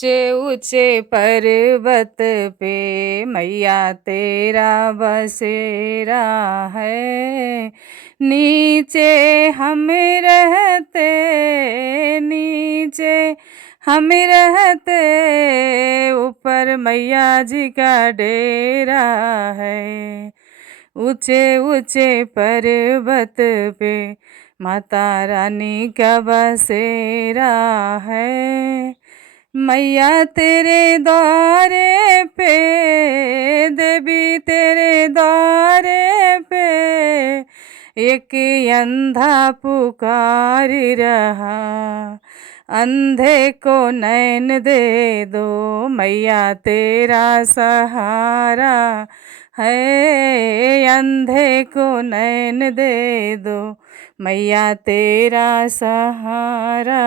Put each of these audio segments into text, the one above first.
ऊंचे ऊंचे पर्वत पे मैया तेरा बसेरा है। नीचे हम रहते, नीचे हम रहते, ऊपर मैया जी का डेरा है। ऊंचे ऊंचे पर्वत पे माता रानी का बसेरा है। मैया तेरे द्वारे पे, देवी तेरे द्वारे पे, एक अंधा पुकार रहा। अंधे को नैन दे दो मैया तेरा सहारा है। अंधे को नैन दे दो मैया तेरा सहारा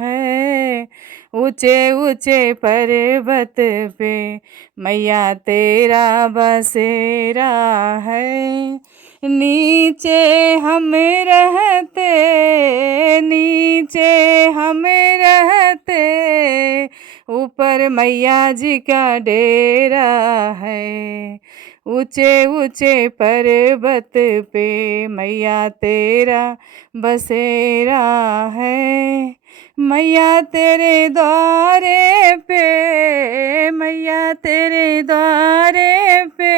है। ऊंचे ऊंचे पर्वत पे मैया तेरा बसेरा है। नीचे हम रहते, नीचे हम रहते, ऊपर मैया जी का डेरा है। ऊंचे ऊंचे पर्वत पे मैया तेरा बसेरा है। मैया तेरे द्वारे पे, मैया तेरे द्वारे पे,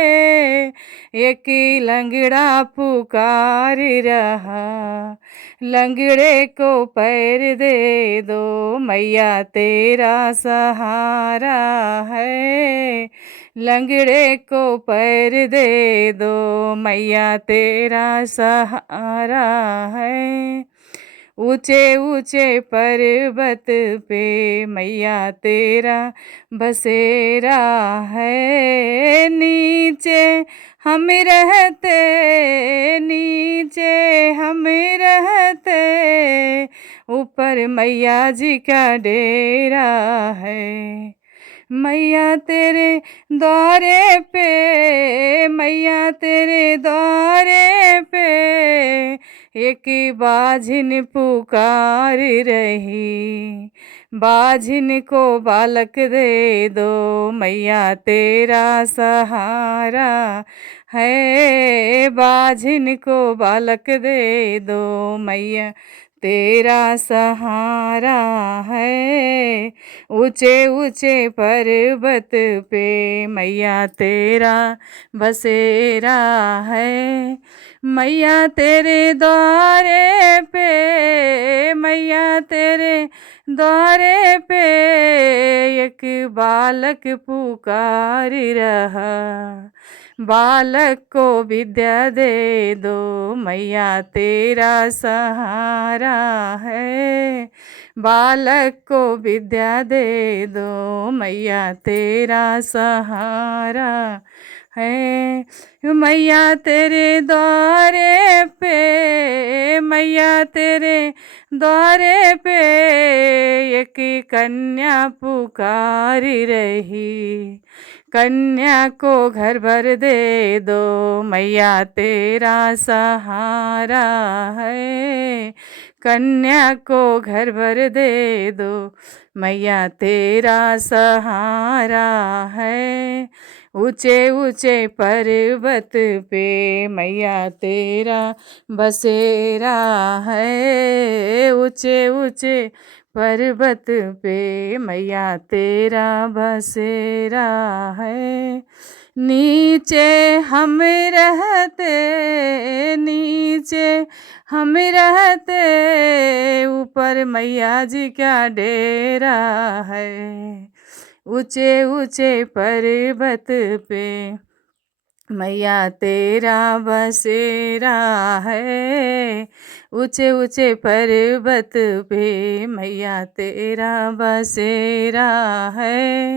एक लंगड़ा पुकार रहा। लंगड़े को पैर दे दो मैया तेरा सहारा है। लंगड़े को पैर दे दो मैया तेरा सहारा है। ऊंचे ऊंचे पर्वत पे मैया तेरा बसेरा है। नीचे हम रहते, नीचे हम रहते, ऊपर मैया जी का डेरा है। मैया तेरे द्वारे पे, मैया तेरे द्वारे पे, एक बाझिन पुकार रही। बाझिन को बालक दे दो मैया तेरा सहारा है। बाझिन को बालक दे दो मैया तेरा सहारा है। ऊंचे ऊंचे पर्वत पे मैया तेरा बसेरा है। मैया तेरे द्वारे पे, मैया तेरे द्वारे पे, एक बालक पुकार रहा। बालक को विद्या दे दो मैया तेरा सहारा है। बालक को विद्या दे दो मैया तेरा सहारा है। मैया तेरे द्वारे पे, मैया तेरे द्वारे पे, एक कन्या पुकार रही। कन्या को घर भर दे दो मैया तेरा सहारा है। कन्या को घर भर दे दो मैया तेरा सहारा है। ऊंचे ऊंचे पर्वत पे मैया तेरा बसेरा है। ऊंचे ऊंचे पर्वत पे मैया तेरा बसेरा है। नीचे हम रहते, नीचे हम रहते, ऊपर मैया जी का डेरा है। ऊंचे ऊंचे पर्वत पे मैया तेरा बसेरा है। ऊंचे ऊंचे पर्वत पे मैया तेरा बसेरा है।